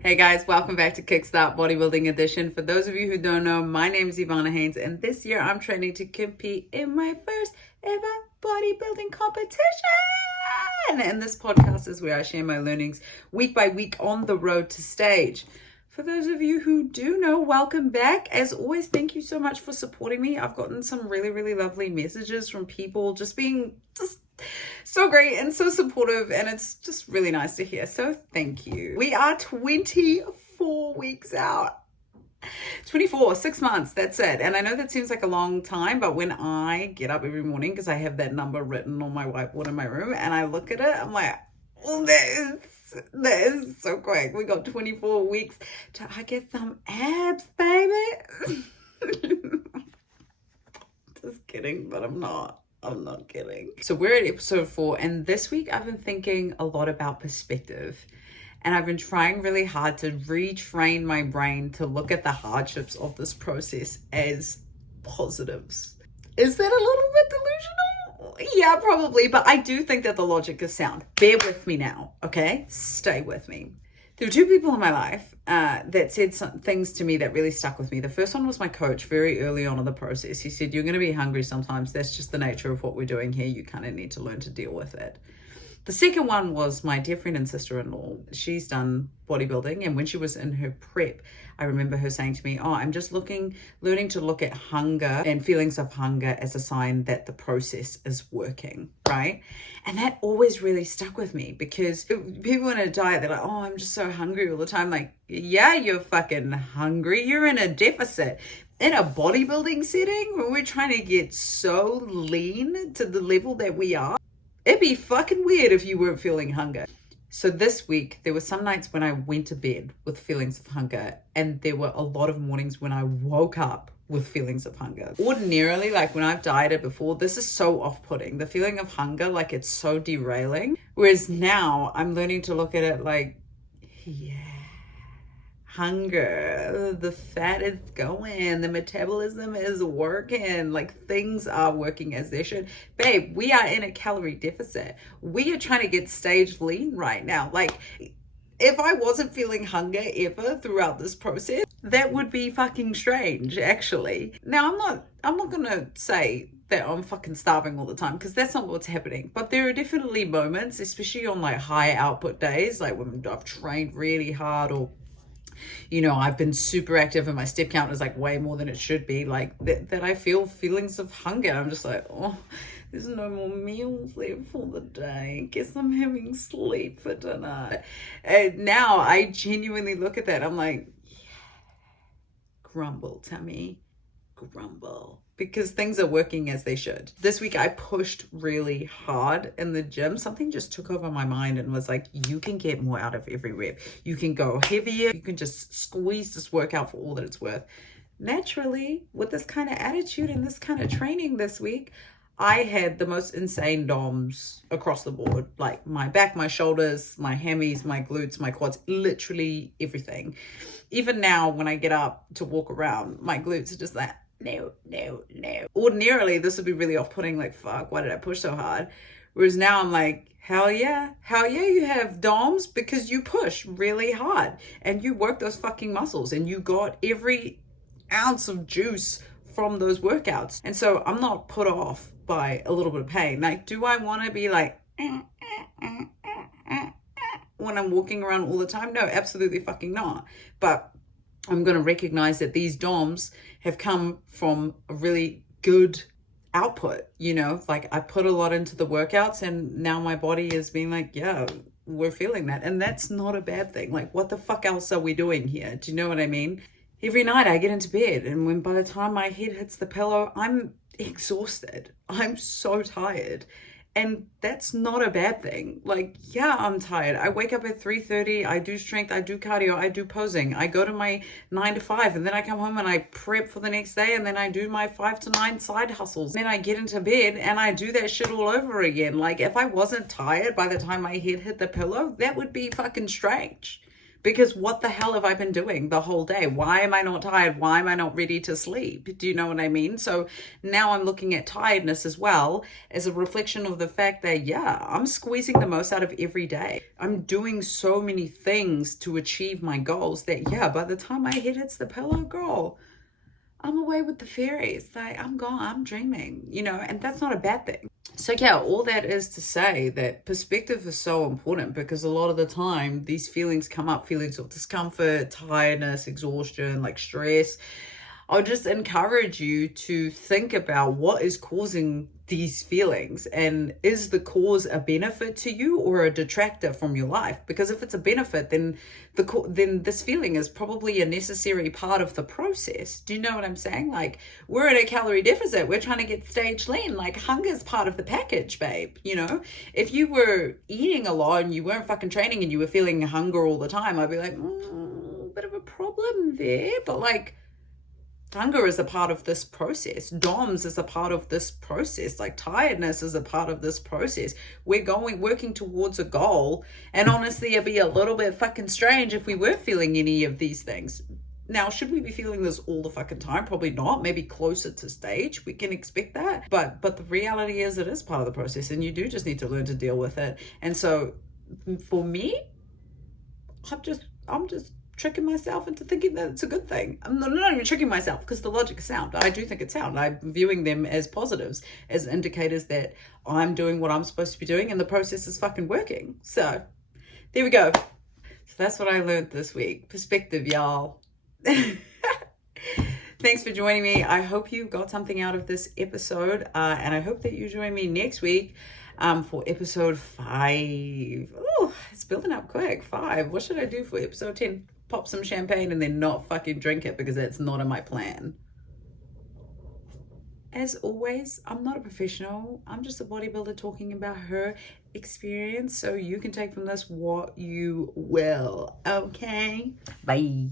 Hey guys, welcome back to Kickstart Bodybuilding Edition. For those of you who don't know, my name is Ivana Haynes, and this year I'm training to compete in my first ever bodybuilding competition. And this podcast is where I share my learnings week by week on the road to stage. For those of you who do know, welcome back. As always, thank you so much for supporting me. I've gotten some really lovely messages from people just being so great and so supportive, and it's just really nice to hear. So thank you. We are 24 weeks out. 24, 6 months, that's it. And I know that seems like a long time, but when I get up every morning, because I have that number written on my whiteboard in my room, and I look at it, I'm like, oh, that is so quick. We got 24 weeks to I get some abs, baby. Just kidding, but I'm not kidding. So we're at episode 4, and this week I've been thinking a lot about perspective. And I've been trying really hard to retrain my brain to look at the hardships of this process as positives. Is that a little bit delusional? Yeah, probably, but I do think that the logic is sound. Bear with me now, okay? Stay with me. There were 2 people in my life that said some things to me that really stuck with me. The first one was my coach very early on in the process. He said, you're going to be hungry sometimes. That's just the nature of what we're doing here. You kind of need to learn to deal with it. The second one was my dear friend and sister-in-law. She's done bodybuilding, and when she was in her prep, I remember her saying to me, I'm just learning to look at hunger and feelings of hunger as a sign that the process is working, right? And that always really stuck with me, because people in a diet, they're like, I'm just so hungry all the time. Like, yeah, you're fucking hungry. You're in a deficit. In a bodybuilding setting, where we're trying to get so lean to the level that we are, it'd be fucking weird if you weren't feeling hunger. So this week, there were some nights when I went to bed with feelings of hunger, and there were a lot of mornings when I woke up with feelings of hunger. Ordinarily, like when I've dieted before, this is so off-putting. The feeling of hunger, like it's so derailing. Whereas now I'm learning to look at it like, yeah, hunger, the fat is going, the metabolism is working, like things are working as they should. Babe, we are in a calorie deficit. We are trying to get stage lean right now. Like, if I wasn't feeling hunger ever throughout this process, that would be fucking strange, actually. Now, I'm not gonna say that I'm fucking starving all the time, because that's not what's happening. But there are definitely moments, especially on like high output days, like when I've trained really hard, or I've been super active and my step count is like way more than it should be, like that I feel feelings of hunger. I'm just like, there's no more meals left for the day. Guess I'm having sleep for dinner. And now I genuinely look at that. I'm like, yeah, grumble, tummy, grumble. Because things are working as they should. This week I pushed really hard in the gym. Something just took over my mind and was like, you can get more out of every rep. You can go heavier. You can just squeeze this workout for all that it's worth. Naturally, with this kind of attitude and this kind of training this week, I had the most insane DOMs across the board. Like my back, my shoulders, my hammies, my glutes, my quads, literally everything. Even now when I get up to walk around, my glutes are just like, no. Ordinarily, this would be really off-putting, like, fuck, why did I push so hard? Whereas now I'm like, hell yeah, you have DOMs, because you push really hard and you work those fucking muscles and you got every ounce of juice from those workouts. And so I'm not put off by a little bit of pain. Like, do I want to be like, when I'm walking around all the time? No, absolutely fucking not. But I'm going to recognize that these DOMs have come from a really good output, like I put a lot into the workouts, and now my body is being like, yeah, we're feeling that. And that's not a bad thing. Like, what the fuck else are we doing here? Do you know what I mean? Every night I get into bed, and by the time my head hits the pillow, I'm exhausted. I'm so tired. And that's not a bad thing. Like, yeah, I'm tired. I wake up at 3:30. I do strength. I do cardio. I do posing. I go to my 9 to 5, and then I come home and I prep for the next day, and then I do my 5 to 9 side hustles. Then I get into bed and I do that shit all over again. Like, if I wasn't tired by the time my head hit the pillow, that would be fucking strange. Because what the hell have I been doing the whole day? Why am I not tired? Why am I not ready to sleep? Do you know what I mean? So now I'm looking at tiredness as well as a reflection of the fact that, yeah, I'm squeezing the most out of every day. I'm doing so many things to achieve my goals that, yeah, by the time my head hits the pillow, girl, I'm away with the fairies. Like, I'm gone, I'm dreaming, and that's not a bad thing. So yeah, all that is to say that perspective is so important, because a lot of the time these feelings come up, feelings of discomfort, tiredness, exhaustion, like stress. I'll just encourage you to think about what is causing these feelings, and is the cause a benefit to you or a detractor from your life? Because if it's a benefit, then then this feeling is probably a necessary part of the process. Do you know what I'm saying? Like, we're in a calorie deficit, we're trying to get stage lean. Like, hunger is part of the package, babe. If you were eating a lot and you weren't fucking training and you were feeling hunger all the time, I'd be like, bit of a problem there. But like, hunger is a part of this process. DOMS is a part of this process. Like, tiredness is a part of this process. We're working towards a goal. And honestly, it'd be a little bit fucking strange if we weren't feeling any of these things. Now, should we be feeling this all the fucking time? Probably not. Maybe closer to stage, we can expect that. But the reality is, it is part of the process, and you do just need to learn to deal with it. And so for me, I'm just tricking myself into thinking that it's a good thing. I'm not even tricking myself, because the logic is sound. I do think it's sound. I'm viewing them as positives, as indicators that I'm doing what I'm supposed to be doing and the process is fucking working. So there we go. So that's what I learned this week. Perspective, y'all. Thanks for joining me. I hope you got something out of this episode, and I hope that you join me next week for episode 5. Oh, it's building up quick. 5. What should I do for episode 10? Pop some champagne and then not fucking drink it, because that's not in my plan. As always, I'm not a professional. I'm just a bodybuilder talking about her experience, so you can take from this what you will. Okay? Bye.